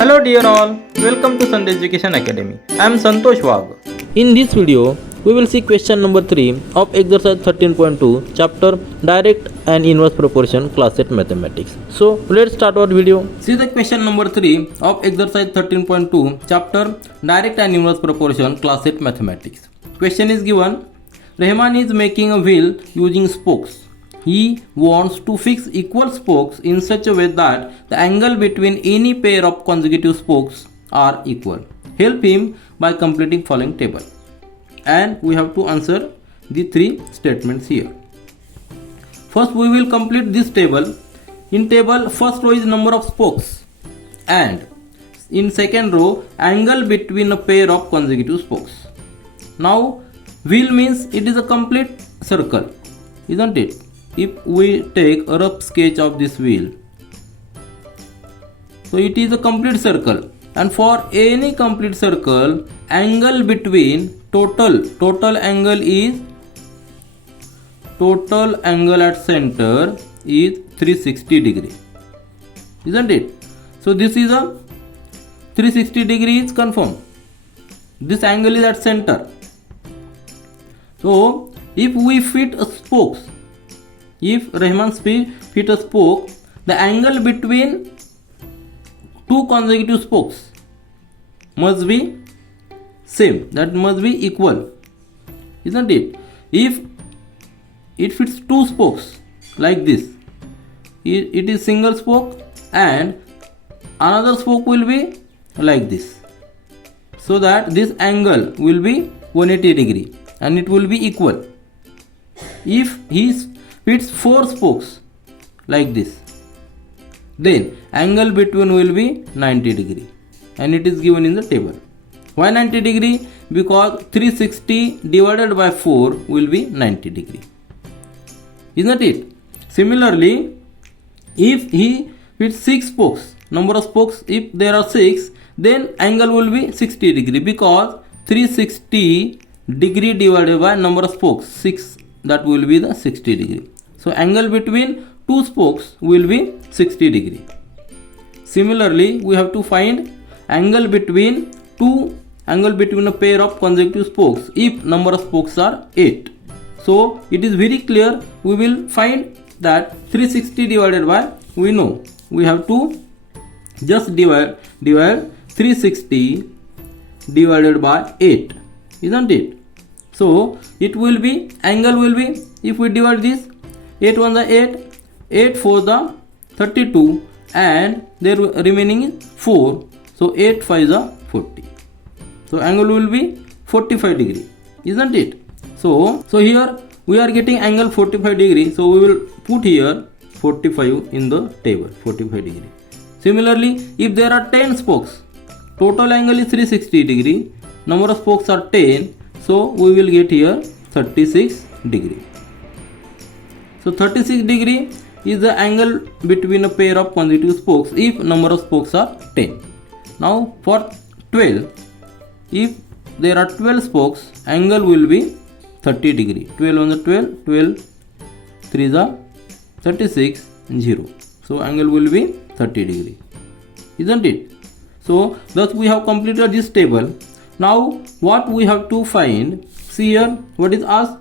Hello dear all, welcome to Sandhya Education Academy. I am Santosh Wag. In this video, we will see question number 3 of exercise 13.2 chapter direct and inverse proportion class 8 mathematics. So let's start our video. See the question number 3 of exercise 13.2 chapter direct and inverse proportion class 8 mathematics. Question is given, Rahman is making a wheel using spokes. He wants to fix equal spokes in such a way that the angle between any pair of consecutive spokes are equal. Help him by completing following table. And we have to answer the three statements here. First we will complete this table. In table first row is number of spokes and in second row angle between a pair of consecutive spokes. Now wheel means it is a complete circle, isn't it? If we take a rough sketch of this wheel, so it is a complete circle, and for any complete circle angle between total angle at center is 360 degree, isn't it? So this is a 360 degree is confirmed. This angle is at center. So if we fit a spokes, if Rahman fit a spoke, the angle between two consecutive spokes must be same, that must be equal, isn't it? If it fits two spokes like this, it is single spoke and another spoke will be like this, so that this angle will be 180 degree and it will be equal. If he fits four spokes like this, then angle between will be 90 degree and it is given in the table. Why 90 degree? Because 360 divided by 4 will be 90 degree, isn't it? Similarly, if he fits 6 spokes, number of spokes, if there are 6, then angle will be 60 degree, because 360 degree divided by number of spokes 6, that will be the 60 degree. So angle between two spokes will be 60 degree. Similarly, we have to find angle between a pair of consecutive spokes if number of spokes are 8. So it is very clear, we will find that 360 divided by, we know we have to just divide 360 divided by 8, isn't it? So it will be, angle will be, if we divide this, 8 1 the 8, 8 4 the 32, and there remaining is 4, so 8 5 the 40. So angle will be 45 degree, isn't it? So here we are getting angle 45 degree, so we will put here 45 in the table, 45 degree. Similarly, if there are 10 spokes, total angle is 360 degree, number of spokes are 10, so we will get here 36 degree. So 36 degree is the angle between a pair of consecutive spokes if number of spokes are 10. Now for 12, if there are 12 spokes, angle will be 30 degree. 12 on the 12, 12 3 is 36, 0. So angle will be 30 degree, isn't it? So thus we have completed this table. Now what we have to find, see here what is asked,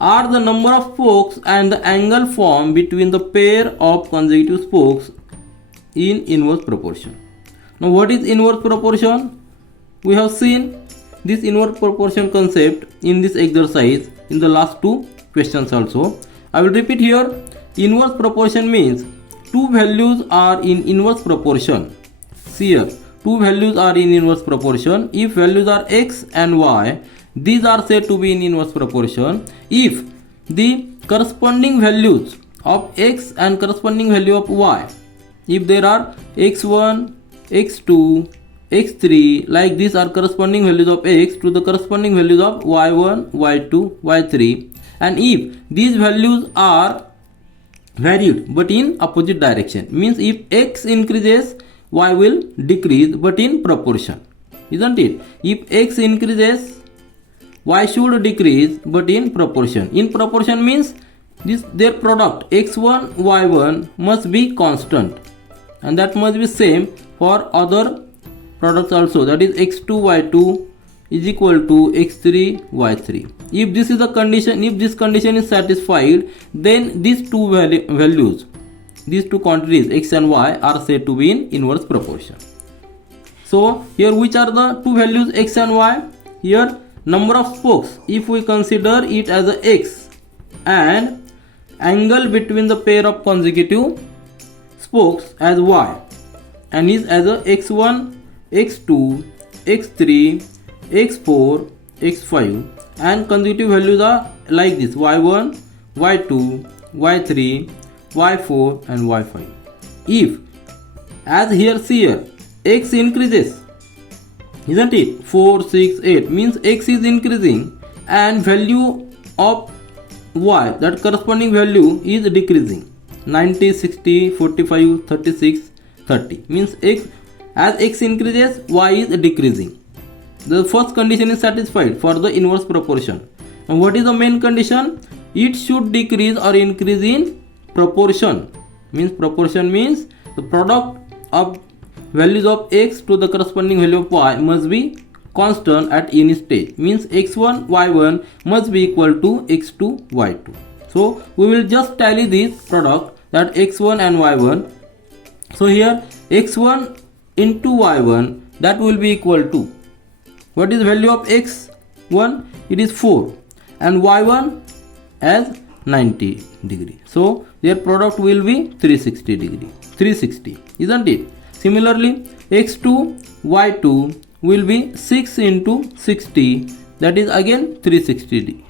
are the number of spokes and the angle formed between the pair of consecutive spokes in inverse proportion. Now what is inverse proportion? We have seen this inverse proportion concept in this exercise in the last two questions also. I will repeat here. Inverse proportion means two values are in inverse proportion. See here, two values are in inverse proportion. If values are x and y, these are said to be in inverse proportion. If the corresponding values of x and corresponding value of y, if there are x1, x2, x3, like these are corresponding values of x to the corresponding values of y1, y2, y3, and if these values are varied but in opposite direction, means if x increases, y will decrease but in proportion, isn't it? If x increases, y should decrease but in proportion. In proportion means their product x1 y1 must be constant, and that must be same for other products also, that is x2 y2 is equal to x3 y3. If this is the condition, if this condition is satisfied, then these two values, these two quantities x and y are said to be in inverse proportion. So here which are the two values x and y? Here number of spokes, if we consider it as a x, and angle between the pair of consecutive spokes as y, and is as a x1, x2, x3, x4, x5, and consecutive values are like this: y1, y2, y3, y4 and y5. If, as here see here, x increases, isn't it? 4, 6, 8 means x is increasing and value of y, that corresponding value, is decreasing. 90, 60, 45, 36, 30 means x, as x increases, y is decreasing. The first condition is satisfied for the inverse proportion. And what is the main condition? It should decrease or increase in proportion. Means proportion means the product of values of x to the corresponding value of y must be constant at any stage. Means x1 y1 must be equal to x2 y2. So we will just tally this product, that x1 and y1. So here x1 into y1, that will be equal to, what is value of x1? It is 4 and y1 as 90 degree. So their product will be 360 degree. 360, isn't it? Similarly, x2 y2 will be 6 into 60, that is again 360.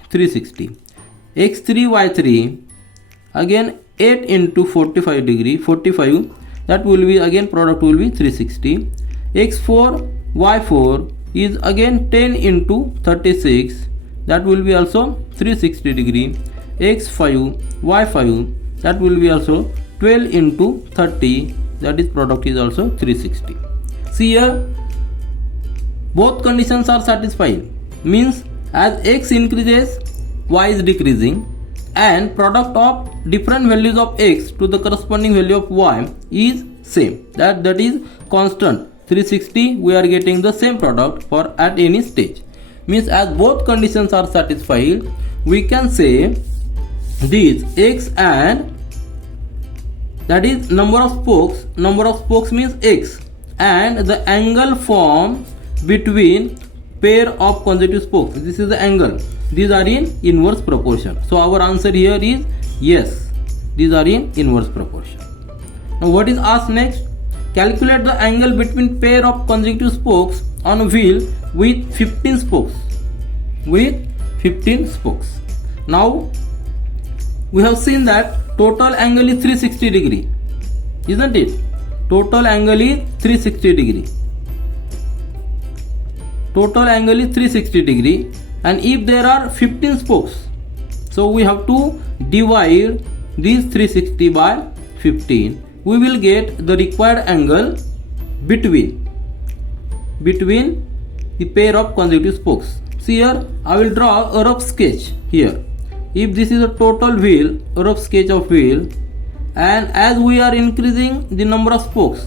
x3 y3 again 8 into 45 degree, 45, that will be again product will be 360. x4 y4 is again 10 into 36, that will be also 360 degree. x5 y5, that will be also 12 into 30, that is product is also 360. See here, both conditions are satisfied. Means as x increases, y is decreasing, and product of different values of x to the corresponding value of y is same, that is constant. 360, we are getting the same product for at any stage. Means as both conditions are satisfied, we can say these x and, that is number of spokes means x, and the angle formed between pair of consecutive spokes, this is the angle, these are in inverse proportion. So our answer here is yes, these are in inverse proportion. Now what is asked next? Calculate the angle between pair of consecutive spokes on a wheel with 15 spokes. Now we have seen that total angle is 360 degree, isn't it? Total angle is 360 degree. And if there are 15 spokes, so we have to divide these 360 by 15. We will get the required angle between the pair of consecutive spokes. See here, I will draw a rough sketch here. If this is a total wheel, a rough sketch of wheel, and as we are increasing the number of spokes,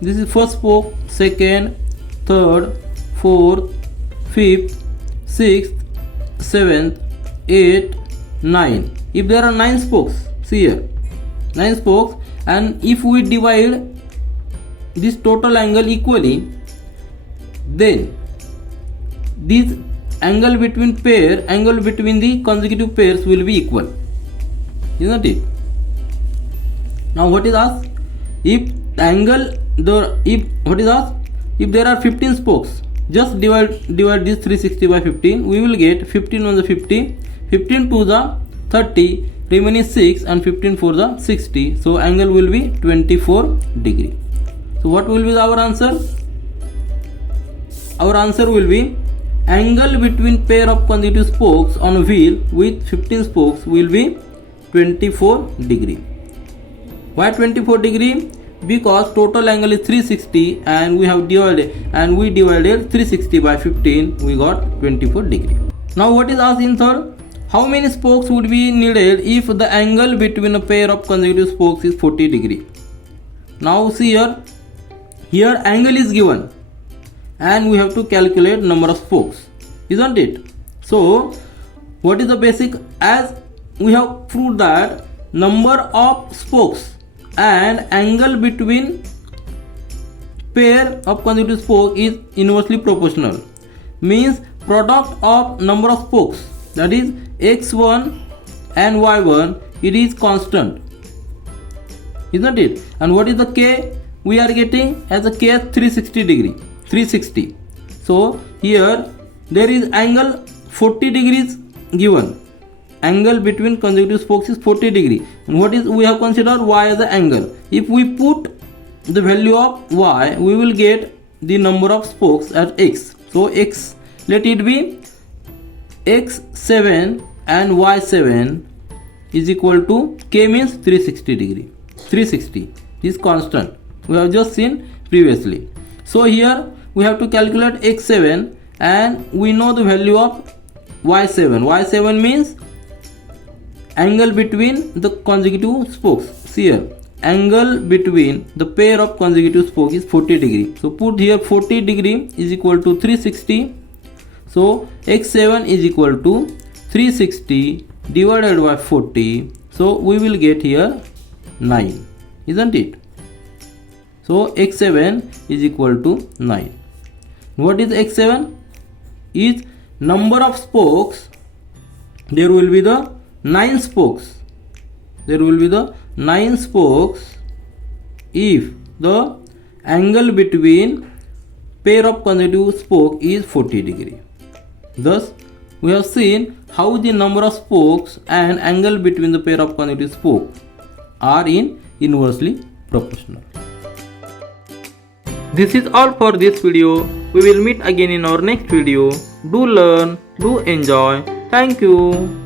this is first spoke, second, third, fourth, fifth, sixth, seventh, 8, 9. If there are 9 spokes, see here, 9 spokes, and if we divide this total angle equally, then this angle between the consecutive pairs will be equal, isn't it? Now what is asked? If there are 15 spokes, just divide this 360 by 15, we will get 15 on the 50, 15 to the 30, remaining 6, and 15 for the 60. So angle will be 24 degree. So what will be our answer? Our answer will be angle between pair of consecutive spokes on a wheel with 15 spokes will be 24 degree. Why 24 degree? Because total angle is 360 and we divided 360 by 15, we got 24 degree. Now what is asked in third? How many spokes would be needed if the angle between a pair of consecutive spokes is 40 degree? Now see here angle is given. and we have to calculate number of spokes, isn't it? So what is the basic? As we have proved that number of spokes and angle between pair of consecutive spokes is inversely proportional, means product of number of spokes, that is x1 and y1, it is constant, isn't it? And what is the k? We are getting as a k as 360 degree, 360. So here there is angle 40 degrees given. Angle between consecutive spokes is 40 degree. And what is, we have considered y as the angle. If we put the value of y, we will get the number of spokes as x. So x, let it be x7 and y7 is equal to k means 360 degree. 360 is constant. We have just seen previously. So here we have to calculate x7 and we know the value of y7. y7 means angle between the consecutive spokes. See here, angle between the pair of consecutive spokes is 40 degree. So put here 40 degree is equal to 360. So x7 is equal to 360 divided by 40. So we will get here 9, isn't it? So x7 is equal to 9. What is x7? Is number of spokes. There will be the 9 spokes. There will be the 9 spokes if the angle between pair of consecutive spoke is 40 degree. Thus we have seen how the number of spokes and angle between the pair of consecutive spokes are inversely proportional. This is all for this video. We will meet again in our next video. Do learn, do enjoy. Thank you.